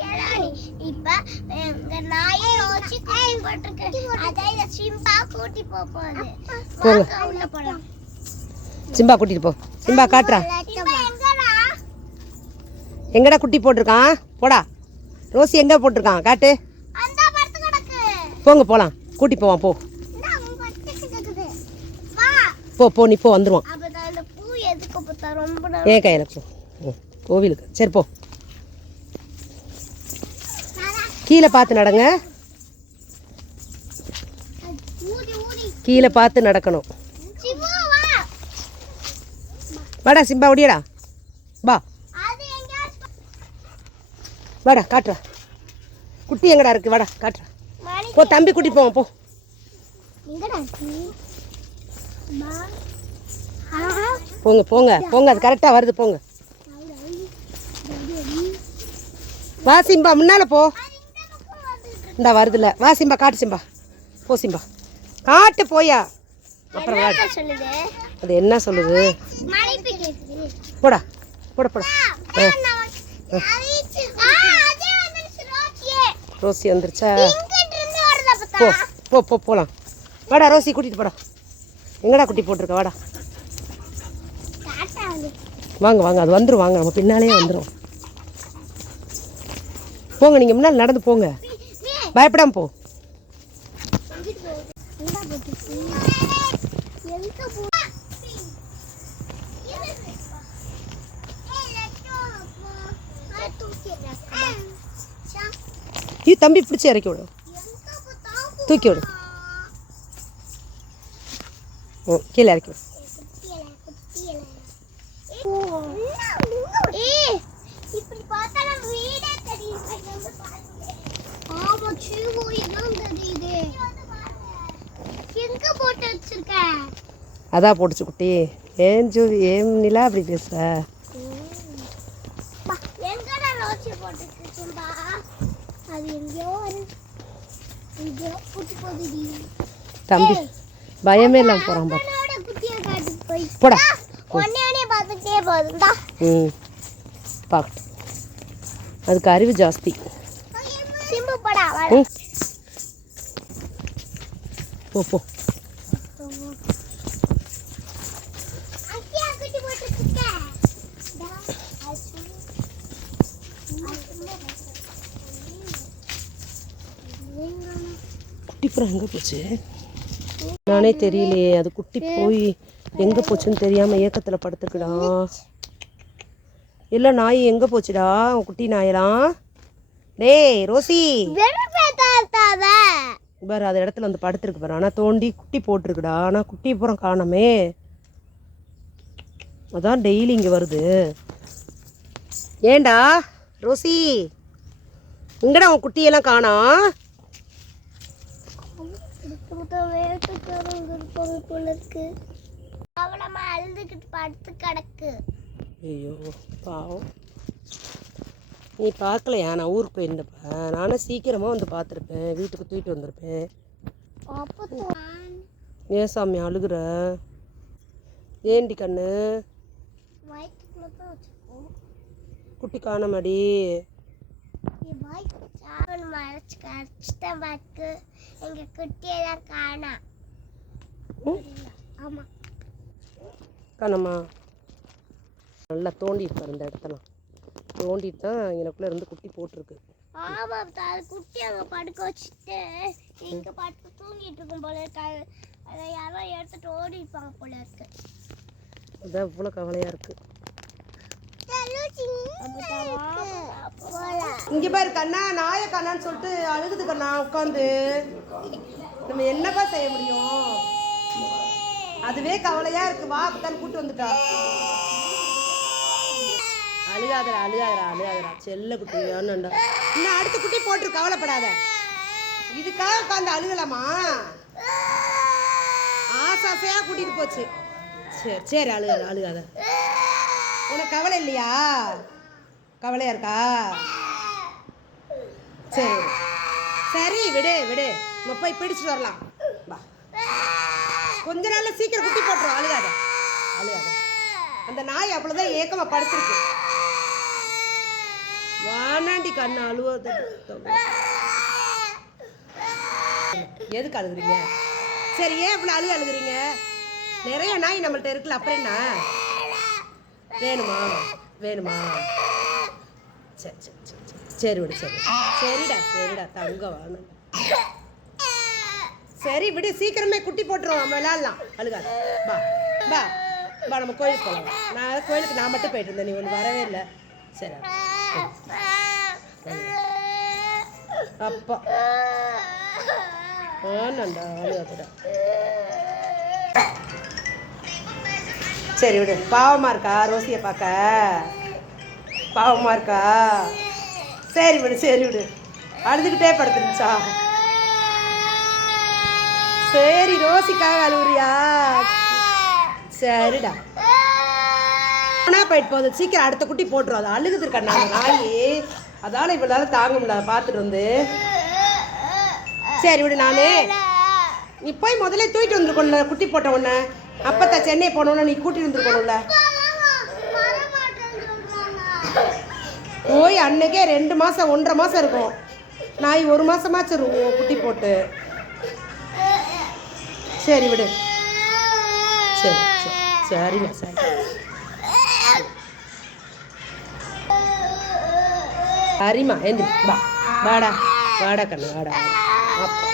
கேளாடி. இப்ப இந்த நாயை வச்சு குட்டி போட்டிருக்கு. அதை இந்த சிம்பா கூட்டி போக போகுது. போங்க. வாங்க, உள்ள போலாம் சிம்பா கூட்டிட்டு போ. சிம்பா காட்டுறா. சிம்பா எங்கடா? எங்கடா குட்டி போட்டிருக்கான்? போடா. ரோசி எங்க போட்டிருக்கான்? காட்டு. அந்த படுத்து கிடக்கு. போங்க போலாம். கூட்டி போவான் போ. இந்தா, உன் படுத்து கிடக்குது வா. போ போ நீ போ வந்துருவான். அப்ப அந்த பூ எதுக்கு பார்த்தா ரொம்ப ஏன் கையில் போ. ம், கோவிலுக்கு. சரி போ. கீழே பார்த்து நடங்க. கீழே பார்த்து நடக்கணும். வாடா சிம்பா ஒடியடா வா. வாடா காட்டுறா. குட்டி எங்கடா இருக்கு? வாடா காட்டுறா. போ தம்பி கூட்டிட்டு போவான் போ. போங்க போங்க போங்க. அது கரெக்டாக வருது போங்க. வா சிம்பா முன்னால போ. இந்தா வருதுல்ல வா சிம்பா காட்டு சிம்பா. போ சிம்பா. காட்டு போயா. அப்புறம் அது என்ன சொல்லுது? போடா. போட போடா. ஆ ரோசி வந்துருச்சா? போ போ போ போகலாம் வாடா ரோசி கூட்டிட்டு போடா. எங்கடா குட்டி போட்டிருக்க? வாடா. வாங்க வாங்க அது வந்துரும். வாங்க நம்ம பின்னாலே வந்துரும். போங்க நீங்கள் முன்னால் நடந்து போங்க. பயப்படாம போ. ஐயோ தம்பி பிடிச்சி இறக்கி விடு. தூக்கி விடு. ஓ கீழே இறக்கி விடு. அதான் போட்டுச்சு குட்டி. ஏன் ஜோதி ஏன் நிலா அப்படி பேசுற. தம்பி பயமே காட்டு போய். போடா. பார்க்கட்டும் அதுக்கு அறிவு ஜாஸ்தி. போ போ. அக்கியா எங்கே போச்சு? நானே தெரியலையே அது குட்டி போய் எங்கே போச்சுன்னு தெரியாமல் ஏக்கத்தில் படுத்துக்குடா இல்லை நாய் எங்கே போச்சுடா உன் குட்டி நாயெல்லாம்? டேய் ரோசி. பாரு அது இடத்துல வந்து படுத்துருக்கு பாரு. ஆனால் தோண்டி குட்டி போட்டிருக்குடா. ஆனால் குட்டி புறம் காணோமே. அதான் டெய்லி இங்கே வருது. ஏண்டா ரோசி? எங்கடா உன் குட்டியெல்லாம் கவலமா அழுதுகிட்டு படுத்து கிடக்கு. ஐயோ பாவம். நீ பார்க்கலையா? நான் ஊருக்கு போயிருந்தப்ப. நானும் சீக்கிரமாக வந்து பார்த்துருப்பேன். வீட்டுக்கு தூக்கிட்டு வந்திருப்பேன். ஏன் சாமி அழுகுற? ஏண்டி கண்ணு? குட்டி காணமாடி. மறைச்சு கடிச்சிட்டேன் பார்த்து எங்க குட்டியெல்லாம் காணா. ஆமா. காணமா நல்லா தோண்டி இருப்பார் இந்த இடத்தெல்லாம். தோண்டிட்டு தான் எனக்குள்ளே இருந்து குட்டி போட்டிருக்கு. ஆமா அது குட்டி அங்க படுக்க வச்சுட்டு இங்க படுத்து தூங்கிட்டு இருக்கும் போல இருக்கு? அது- யாரோ எடுத்துட்டு ஓடி இருப்பாங்க போல இருக்கு. அதான் இவ்வளோ கவலையாக இருக்குது இங்கே பாரு கண்ணா நாய கண்ணான்னு சொல்லிட்டு அழுகுது கண்ணா உட்காந்து நம்ம என்னப்பா செய்ய முடியும்? அதுவே கவலையா இருக்கு. வா அப்பதான் கூட்டு வந்துட்டா. அழுகாதடா அழுகாதடா அழுகாதடா. செல்ல குட்டி வேணும்டா. இன்னும் அடுத்த குட்டி போட்டு கவலைப்படாத. இதுக்காக உட்காந்து அழுகலாமா? ஆசை கூட்டிட்டு போச்சு. சரி சரி அழுகாத அழுகாத. உனக்கு கவலை இல்லையா? கவலையா இருக்கா? சரி. சரி விடு விடு. நம்ம போய் பிடிச்சிட்டு வரலாம். வா. கொஞ்ச நாள்ல சீக்கிரம் குட்டி போட்டுரும். அழுகாத. அழுகாத. அந்த நாய் அவ்வளோதான் ஏக்கமா படுத்துருக்கு. வானாண்டி கண்ணு அழுவது எதுக்கு அழுகுறீங்க? சரி ஏன் இவ்வளோ அழுக அழுகுறீங்க? நிறைய நாய் நம்மள்ட்ட இருக்குல்ல அப்புறம் என்ன? வேணுமா? வேணுமா? சரி சரி சரி சரி. சரி விடு சரி. சரிடா சரிடா தங்க வாங்க. சரி விடு சீக்கிரமே குட்டி போட்டுருவோம் விளாட்லாம் அழுகாது. பா பா பா நம்ம கோயிலுக்கு போகலாம் நான் கோயிலுக்கு நான் மட்டும் போயிட்டு இருந்தேன் நீ ஒன்று வரவே இல்லை. சரி அப்பா. ஆனாண்டா அழுகாதுடா சரி விடு பாவமா இருக்கா ரோசியை பார்க்க பாவமா இருக்கா சரி விடு சரி விடு அழுதுகிட்டே படுத்துருச்சா சரி ரோசிக்காக அழுவுறியா சரிடா ஆனால் போயிட்டு போகுது. சீக்கிரம் அடுத்த குட்டி போட்டுரும். அது அழுகுது இருக்கா நான் நாய். அதால இவ்வளோ தாங்க முடியல. பார்த்துட்டு வந்து. சரி விடு நான். நீ போய் முதல்ல தூக்கிட்டு வந்துருக்கணும்ல குட்டி போட்ட உடனே. அப்பத்தா சென்னை போனோன்னு நீ கூட்டிட்டு வந்துருக்கணும்ல. போய் அன்னைக்கே ரெண்டு மாதம் ஒன்றரை மாதம் இருக்கும். நாய் ஒரு மாதமாச்சும் இருக்கும் குட்டி போட்டு. சரி விடு. சரி சரி சரிம்மா சரி சரிம்மா எந்திரி வா வாடா வாடா கண்ணு வாடா அப்பா